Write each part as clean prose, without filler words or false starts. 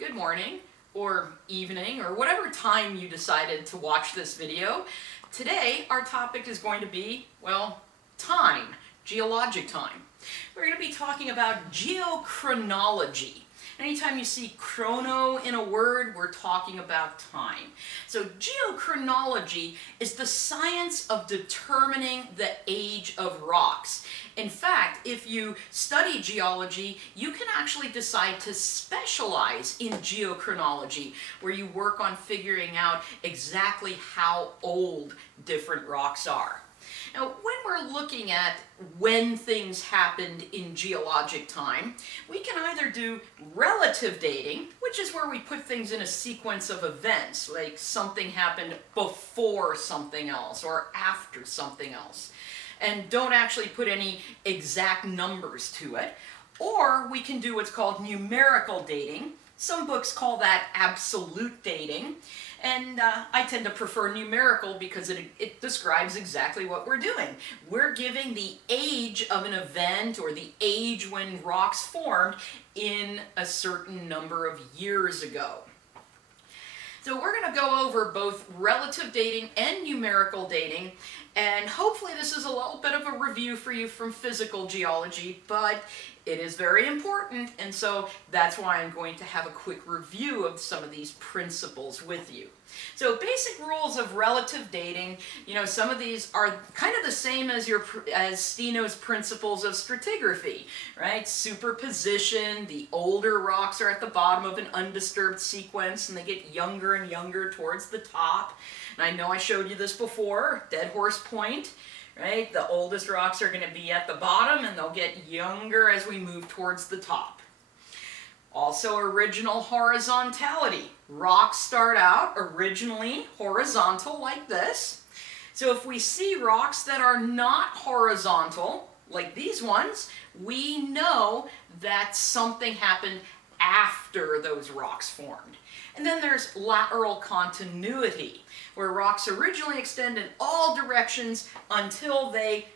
good morning, or evening, or whatever time you decided to watch this video. Today, our topic is going to be, well, time, geologic time. We're going to be talking about geochronology. Anytime you see chrono in a word, we're talking about time. So geochronology is the science of determining the age of rocks. In fact, if you study geology, you can actually decide to specialize in geochronology, where you work on figuring out exactly how old different rocks are. Now, when we're looking at when things happened in geologic time, we can either do relative dating, which is where we put things in a sequence of events, like something happened before something else or after something else, and don't actually put any exact numbers to it. Or we can do what's called numerical dating. Some books call that absolute dating. And I tend to prefer numerical because it describes exactly what we're doing. We're giving the age of an event or the age when rocks formed in a certain number of years ago. So we're going to go over both relative dating and numerical dating, and hopefully this is a little bit of a review for you from physical geology, but it is very important, and so that's why I'm going to have a quick review of some of these principles with you. So basic rules of relative dating, some of these are kind of the same as Steno's principles of stratigraphy, right? Superposition, the older rocks are at the bottom of an undisturbed sequence and they get younger and younger towards the top. And I know I showed you this before, dead horse point. Right? The oldest rocks are going to be at the bottom and they'll get younger as we move towards the top. Also, original horizontality. Rocks start out originally horizontal like this. So if we see rocks that are not horizontal, like these ones, we know that something happened after those rocks formed. And then there's lateral continuity, where rocks originally extend in all directions until they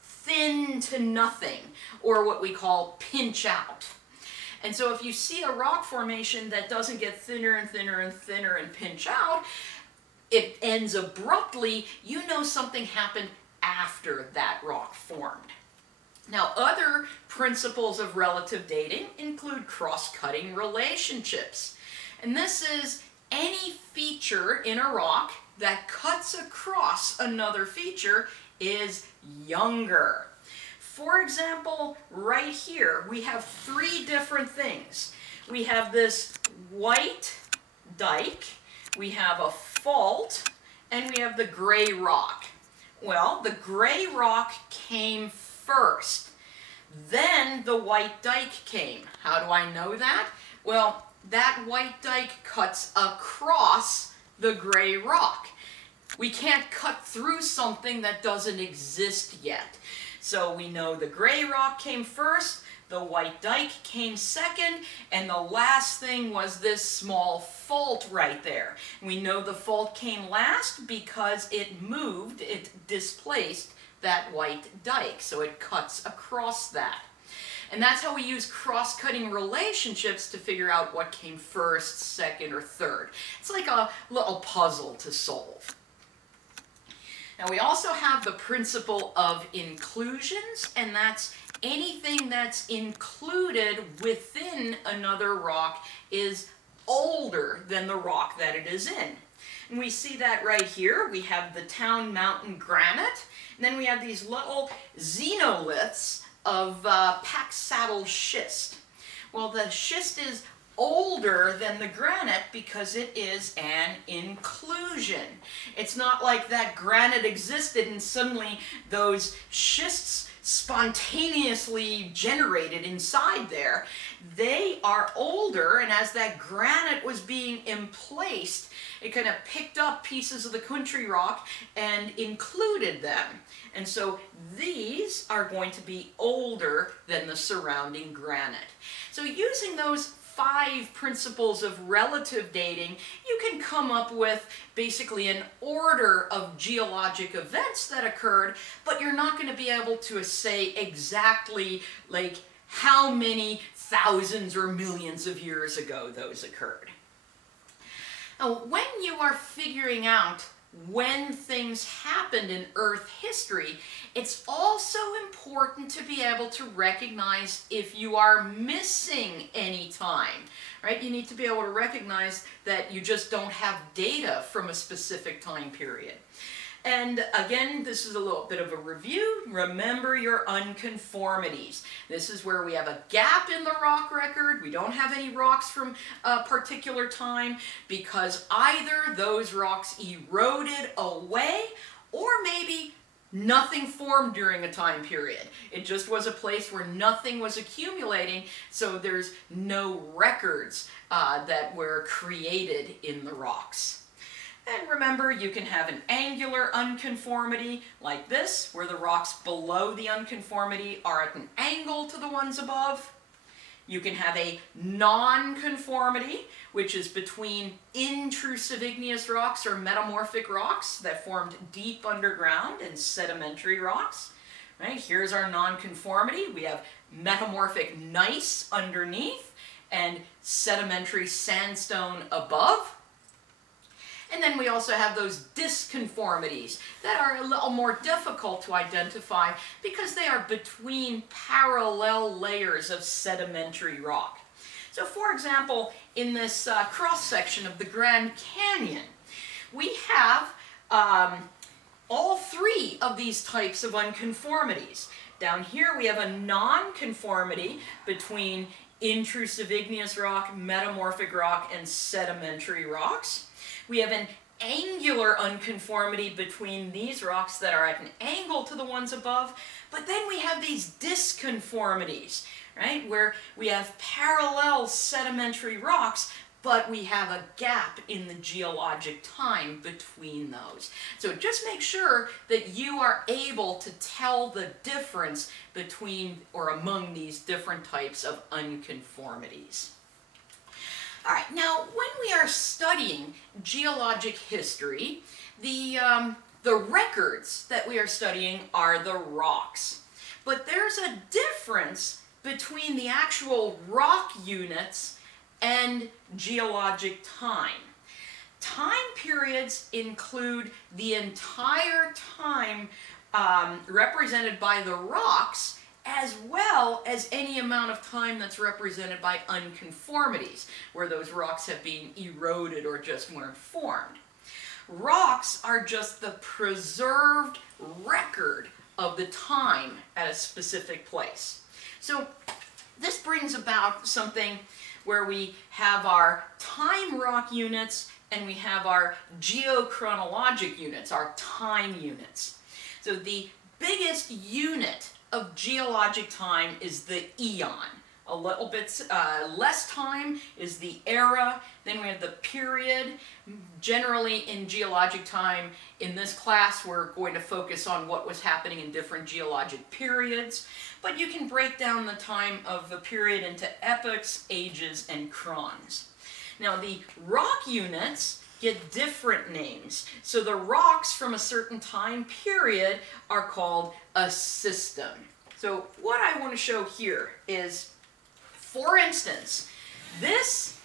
thin to nothing, or what we call pinch out. And so if you see a rock formation that doesn't get thinner and thinner and thinner and pinch out, it ends abruptly, you know something happened after that rock formed. Now, other principles of relative dating include cross-cutting relationships. And this is any feature in a rock that cuts across another feature is younger. For example, right here, we have three different things. We have this white dike, we have a fault, and we have the gray rock. Well, the gray rock came first. Then the white dike came. How do I know that? Well, that white dike cuts across the gray rock. We can't cut through something that doesn't exist yet. So we know the gray rock came first, the white dike came second, and the last thing was this small fault right there. We know the fault came last because it moved, it displaced that white dike, so it cuts across that. And that's how we use cross-cutting relationships to figure out what came first, second, or third. It's like a little puzzle to solve. Now we also have the principle of inclusions, and that's anything that's included within another rock is older than the rock that it is in. And we see that right here. We have the Town Mountain granite, and then we have these little xenoliths of pack saddle schist. Well, the schist is older than the granite because it is an inclusion. It's not like that granite existed and suddenly those schists spontaneously generated inside there. They are older, and as that granite was being emplaced, it kind of picked up pieces of the country rock and included them. And so these are going to be older than the surrounding granite. So using those 5 principles of relative dating, you can come up with basically an order of geologic events that occurred, but you're not going to be able to say exactly like how many thousands or millions of years ago those occurred. Now, when you are figuring out when things happened in Earth history, it's also important to be able to recognize if you are missing any time, right? You need to be able to recognize that you just don't have data from a specific time period. And again, this is a little bit of a review. Remember your unconformities. This is where we have a gap in the rock record. We don't have any rocks from a particular time because either those rocks eroded away or maybe nothing formed during a time period. It just was a place where nothing was accumulating, so there's no records that were created in the rocks. And remember, you can have an angular unconformity like this, where the rocks below the unconformity are at an angle to the ones above. You can have a non-conformity, which is between intrusive igneous rocks or metamorphic rocks that formed deep underground and sedimentary rocks. Right? Here's our non-conformity. We have metamorphic gneiss underneath and sedimentary sandstone above. And then we also have those disconformities that are a little more difficult to identify because they are between parallel layers of sedimentary rock. So for example, in this cross-section of the Grand Canyon, we have all three of these types of unconformities. Down here we have a non-conformity between intrusive igneous rock, metamorphic rock, and sedimentary rocks. We have an angular unconformity between these rocks that are at an angle to the ones above, but then we have these disconformities, right, where we have parallel sedimentary rocks, but we have a gap in the geologic time between those. So just make sure that you are able to tell the difference between or among these different types of unconformities. All right, now when we are studying geologic history, the records that we are studying are the rocks. But there's a difference between the actual rock units and geologic time. Time periods include the entire time represented by the rocks, as well as any amount of time that's represented by unconformities, where those rocks have been eroded or just weren't formed. Rocks are just the preserved record of the time at a specific place. So this brings about something where we have our time rock units and we have our geochronologic units, our time units. So the biggest unit of geologic time is the eon. A little bit less time is the era. Then we have the period. Generally in geologic time, in this class, we're going to focus on what was happening in different geologic periods. But you can break down the time of the period into epochs, ages, and crons. Now the rock units get different names. So the rocks from a certain time period are called a system. So what I want to show here is, for instance, this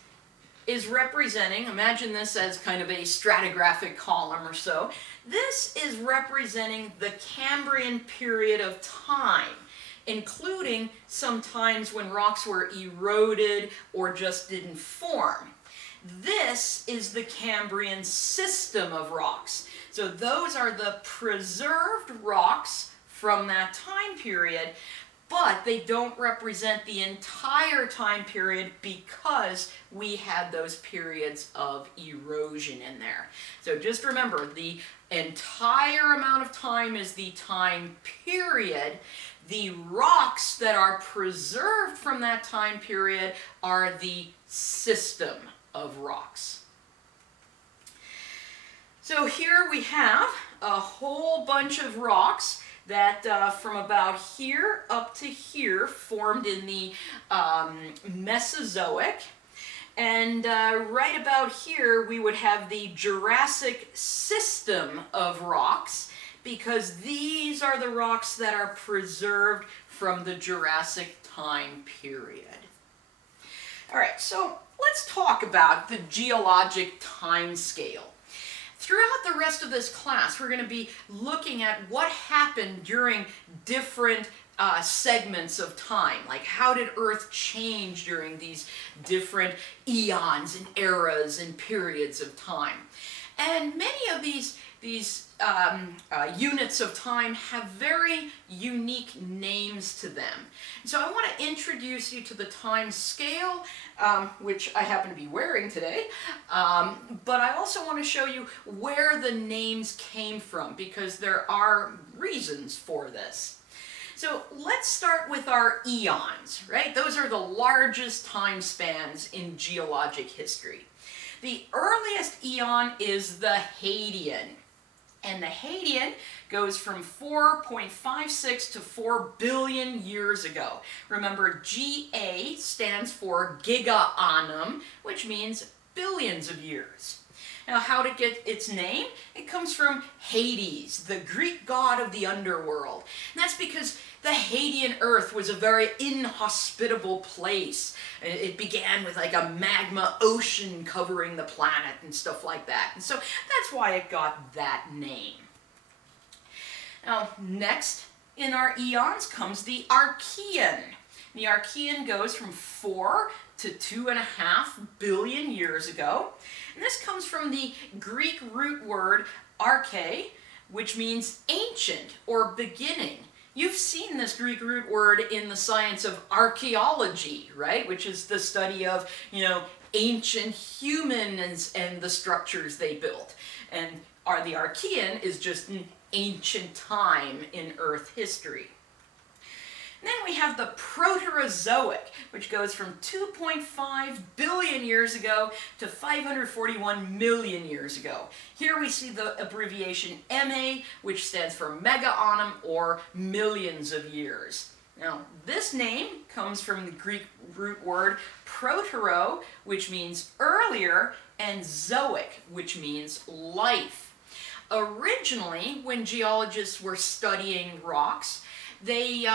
is representing, imagine this as kind of a stratigraphic column or so. This is representing the Cambrian period of time, including some times when rocks were eroded or just didn't form. This is the Cambrian system of rocks. So those are the preserved rocks from that time period, but they don't represent the entire time period because we had those periods of erosion in there. So just remember, the entire amount of time is the time period. The rocks that are preserved from that time period are the system of rocks. So here we have a whole bunch of rocks that from about here up to here formed in the Mesozoic. And right about here we would have the Jurassic system of rocks, because these are the rocks that are preserved from the Jurassic time period. All right, so let's talk about the geologic time scale. Throughout the rest of this class, we're going to be looking at what happened during different segments of time. Like, how did Earth change during these different eons and eras and periods of time? And many of these units of time have very unique names to them. So I want to introduce you to the time scale, which I happen to be wearing today, but I also want to show you where the names came from, because there are reasons for this. So let's start with our eons, right? Those are the largest time spans in geologic history. The earliest eon is the Hadean. And the Hadean goes from 4.56 to 4 billion years ago. Remember, GA stands for giga-annum, which means billions of years. Now, how did it get its name? It comes from Hades, the Greek god of the underworld. And that's because the Hadean Earth was a very inhospitable place. It began with like a magma ocean covering the planet and stuff like that. And so that's why it got that name. Now, next in our eons comes the Archean. The Archean goes from 4 to 2.5 billion years ago. And this comes from the Greek root word arche, which means ancient or beginning. You've seen this Greek root word in the science of archaeology, right? Which is the study of, ancient humans and the structures they built. And the Archean is just an ancient time in Earth history. And then we have the Proterozoic, which goes from 2.5 billion years ago to 541 million years ago. Here we see the abbreviation MA, which stands for mega-annum, or millions of years. Now, this name comes from the Greek root word protero, which means earlier, and zoic, which means life. Originally, when geologists were studying rocks, they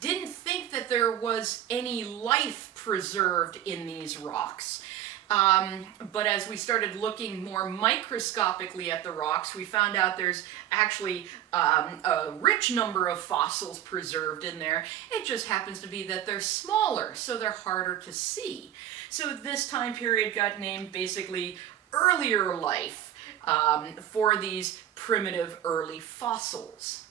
didn't think that there was any life preserved in these rocks. But as we started looking more microscopically at the rocks, we found out there's actually a rich number of fossils preserved in there. It just happens to be that they're smaller, so they're harder to see. So this time period got named basically earlier life for these primitive early fossils.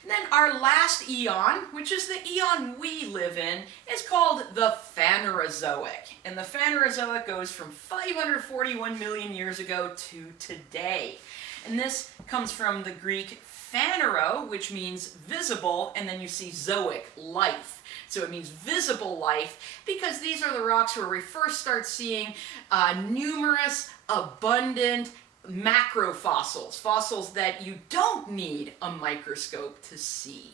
And then our last eon, which is the eon we live in, is called the Phanerozoic. And the Phanerozoic goes from 541 million years ago to today. And this comes from the Greek phanero, which means visible, and then you see zoic, life. So it means visible life, because these are the rocks where we first start seeing numerous, abundant, macrofossils, fossils that you don't need a microscope to see.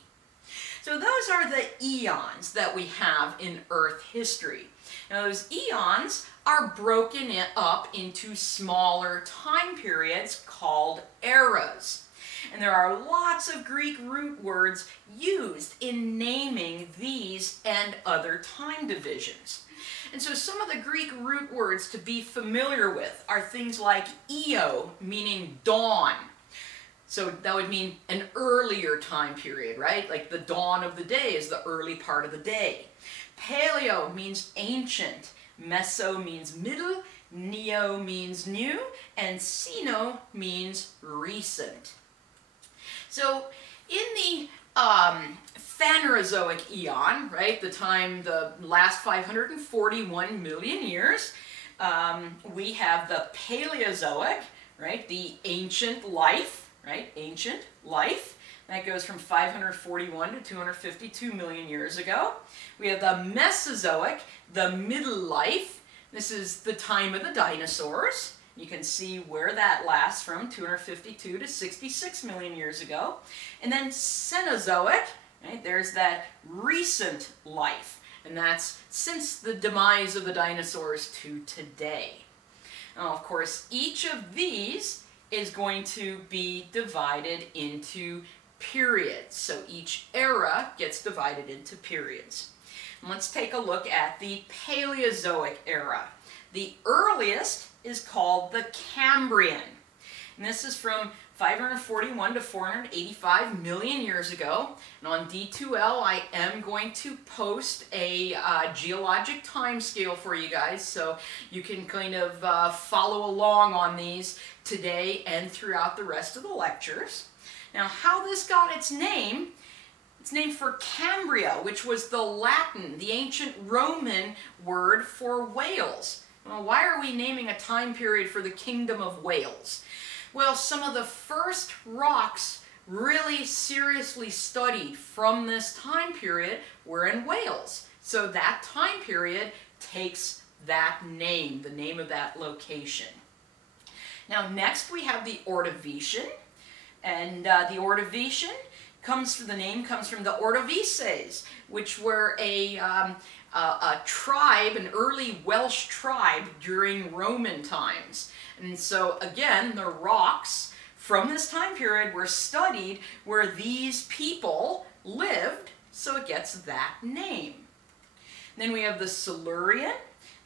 So those are the eons that we have in Earth history. Now those eons are broken up into smaller time periods called eras. And there are lots of Greek root words used in naming these and other time divisions. And so some of the Greek root words to be familiar with are things like eo, meaning dawn. So that would mean an earlier time period, right? Like the dawn of the day is the early part of the day. Paleo means ancient. Meso means middle. Neo means new. And Ceno means recent. So in the Phanerozoic eon, right, the last 541 million years, we have the Paleozoic, right, the ancient life, right, ancient life. That goes from 541 to 252 million years ago. We have the Mesozoic, the middle life. This is the time of the dinosaurs. You can see where that lasts from 252 to 66 million years ago. And then Cenozoic, right, there's that recent life. And that's since the demise of the dinosaurs to today. Now, of course, each of these is going to be divided into periods. So each era gets divided into periods. And let's take a look at the Paleozoic era. The earliest is called the Cambrian. And this is from 541 to 485 million years ago. And on D2L, I am going to post a geologic time scale for you guys, so you can kind of follow along on these today and throughout the rest of the lectures. Now, how this got its name, it's named for Cambria, which was the Latin, the ancient Roman word for Wales. Well, why are we naming a time period for the Kingdom of Wales? Well, some of the first rocks really seriously studied from this time period were in Wales. So that time period takes that name, the name of that location. Now next we have the Ordovician, and the Ordovician the name comes from the Ordovices, which were a tribe, an early Welsh tribe during Roman times. And so again, the rocks from this time period were studied where these people lived, so it gets that name. Then we have the Silurian.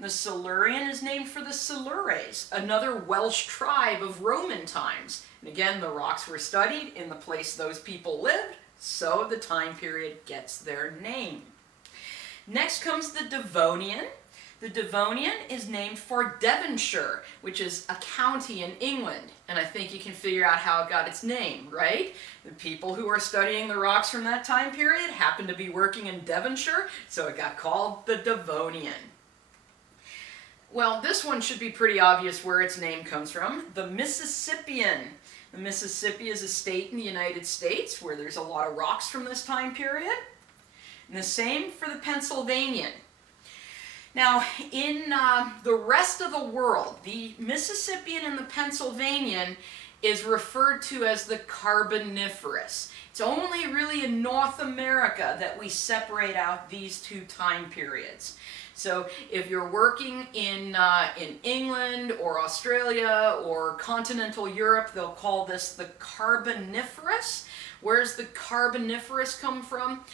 The Silurian is named for the Silures, another Welsh tribe of Roman times. And again, the rocks were studied in the place those people lived, so the time period gets their name. Next comes the Devonian. The Devonian is named for Devonshire, which is a county in England. And I think you can figure out how it got its name, right? The people who are studying the rocks from that time period happened to be working in Devonshire, so it got called the Devonian. Well, this one should be pretty obvious where its name comes from. The Mississippian. The Mississippi is a state in the United States where there's a lot of rocks from this time period. And the same for the Pennsylvanian. Now, in the rest of the world, the Mississippian and the Pennsylvanian is referred to as the Carboniferous. It's only really in North America that we separate out these two time periods. So if you're working in England or Australia or continental Europe, they'll call this the Carboniferous. Where's the Carboniferous come from?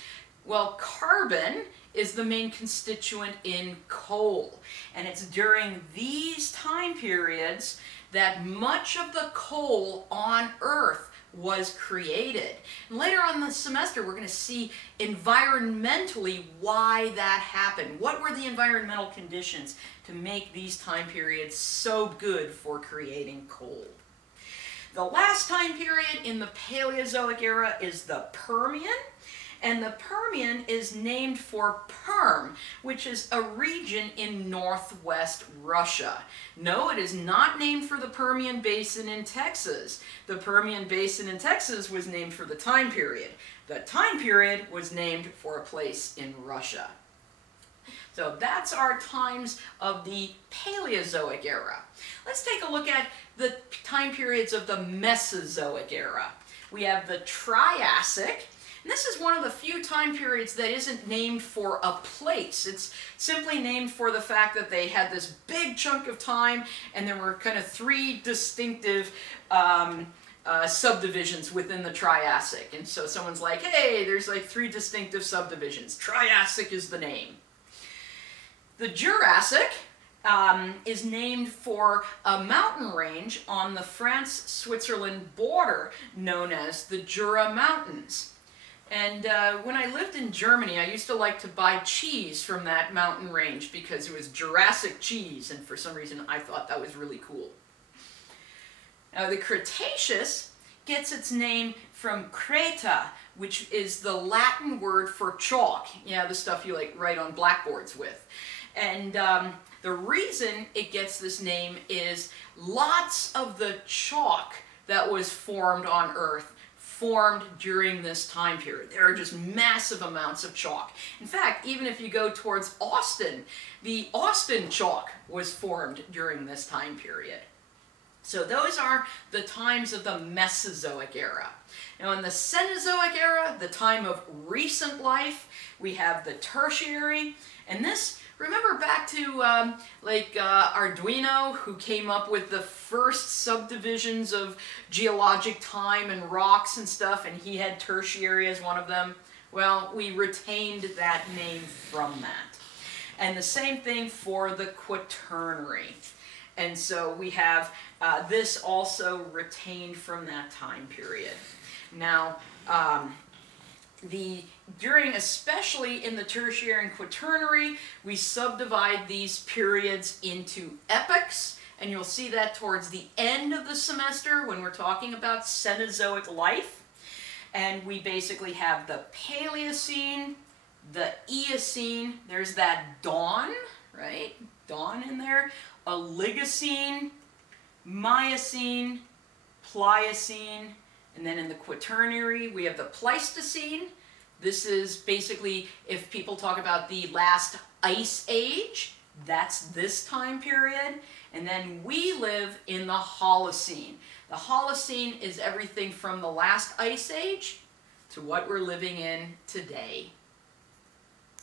Well, carbon is the main constituent in coal. And it's during these time periods that much of the coal on Earth was created. And later on in the semester, we're going to see environmentally why that happened. What were the environmental conditions to make these time periods so good for creating coal? The last time period in the Paleozoic era is the Permian. And the Permian is named for Perm, which is a region in northwest Russia. No, it is not named for the Permian Basin in Texas. The Permian Basin in Texas was named for the time period. The time period was named for a place in Russia. So that's our times of the Paleozoic era. Let's take a look at the time periods of the Mesozoic era. We have the Triassic. And this is one of the few time periods that isn't named for a place. It's simply named for the fact that they had this big chunk of time and there were kind of three distinctive subdivisions within the Triassic. And so someone's like, hey, there's like three distinctive subdivisions. Triassic is the name. The Jurassic is named for a mountain range on the France-Switzerland border known as the Jura Mountains. And when I lived in Germany, I used to like to buy cheese from that mountain range because it was Jurassic cheese, and for some reason I thought that was really cool. Now the Cretaceous gets its name from Creta, which is the Latin word for chalk. Yeah, the stuff you like write on blackboards with. And the reason it gets this name is lots of the chalk that was formed on Earth formed during this time period. There are just massive amounts of chalk. In fact, even if you go towards Austin, the Austin chalk was formed during this time period. So those are the times of the Mesozoic era. Now in the Cenozoic era, the time of recent life, we have the Tertiary, and this Remember back to Arduino, who came up with the first subdivisions of geologic time and rocks and stuff, and he had tertiary as one of them? Well, we retained that name from that. And the same thing for the Quaternary. And so we have this also retained from that time period. Now, especially in the Tertiary and Quaternary, we subdivide these periods into epochs, and you'll see that towards the end of the semester when we're talking about Cenozoic life. And we basically have the Paleocene, the Eocene, there's that dawn, right? Dawn in there. Oligocene, Miocene, Pliocene, and then in the Quaternary we have the Pleistocene. This is basically, if people talk about the last ice age, that's this time period. And then we live in the Holocene. The Holocene is everything from the last ice age to what we're living in today.